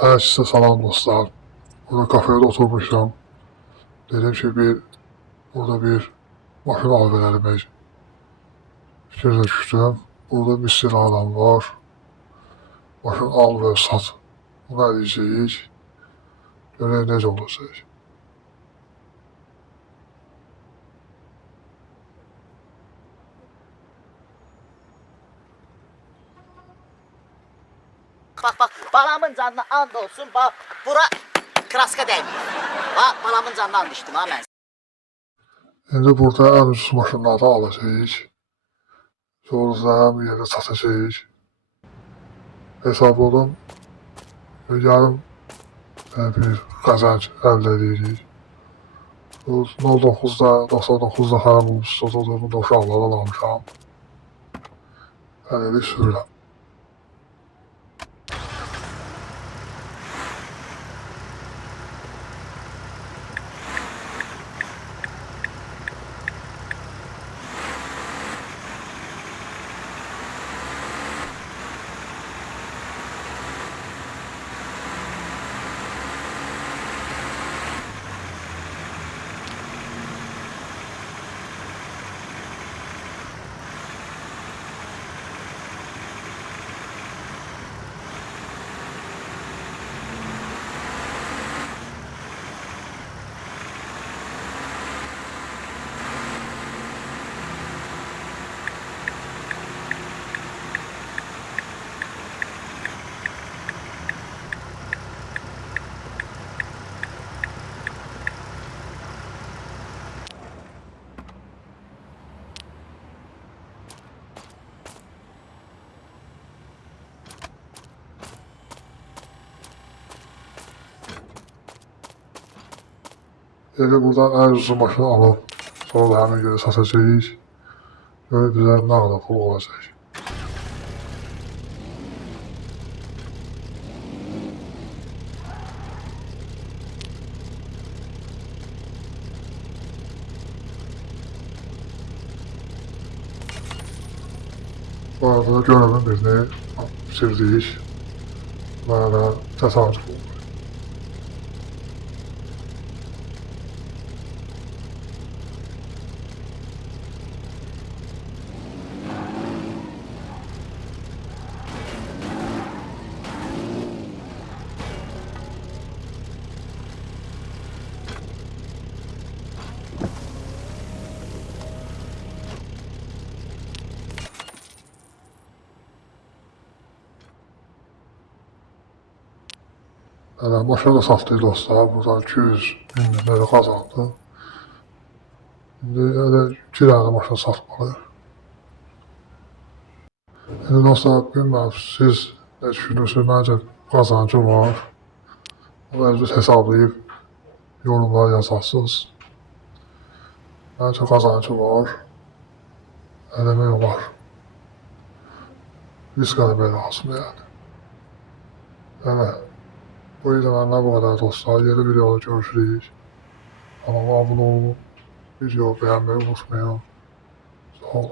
Herkese salam dostlar. Burada kafede oturmuşam. Dedim ki burada bir maşın alıverəlim. Fikirdə düşdüm. Burada bir sürü adam var. Maşın al və sat. Bunu eləyəcəyik. Görək necə olacaq. Bak balamın canına and olsun. Bak bura kraska değmiyor. Bak balamın canına and içtim ha ben. İndi burada ən ucuz maşınları alacağıq. Sonra da həm yerə satacağıq. Hesabladım. Yarım bir qazanc əldə edirik. 09'da 99'da xərab olmuşsa da bunu uşaqlara almışam. Hələlik sürürəm. Elə buradan ən ucuz maşını alıb, sonra da həmin yerə satacağıq. Görək bizə nə qədər pul olacaq. Bu arada görevin birini bitirdik. Mənə təsadüf oldu. Maşını da satdıq dostlar. Buradan 200.000 lira qazandım. İndi elə 2 dənə maşın satmalıyıq. İndi dostlar, bilməm siz nə düşünürsünüz? Məncə qazancı var. Onu özünüz hesablayıb yorumlara yazarsınız. Məncə qazancı var. Eləmək olar. Risk eləmək lazım yəni. Evet. Bu videolardan bu kadar dostlar. Yeni videoda görüşürüz. Kanalıma abone olun. Video beğenmeyi unutmayın. Sağ olun.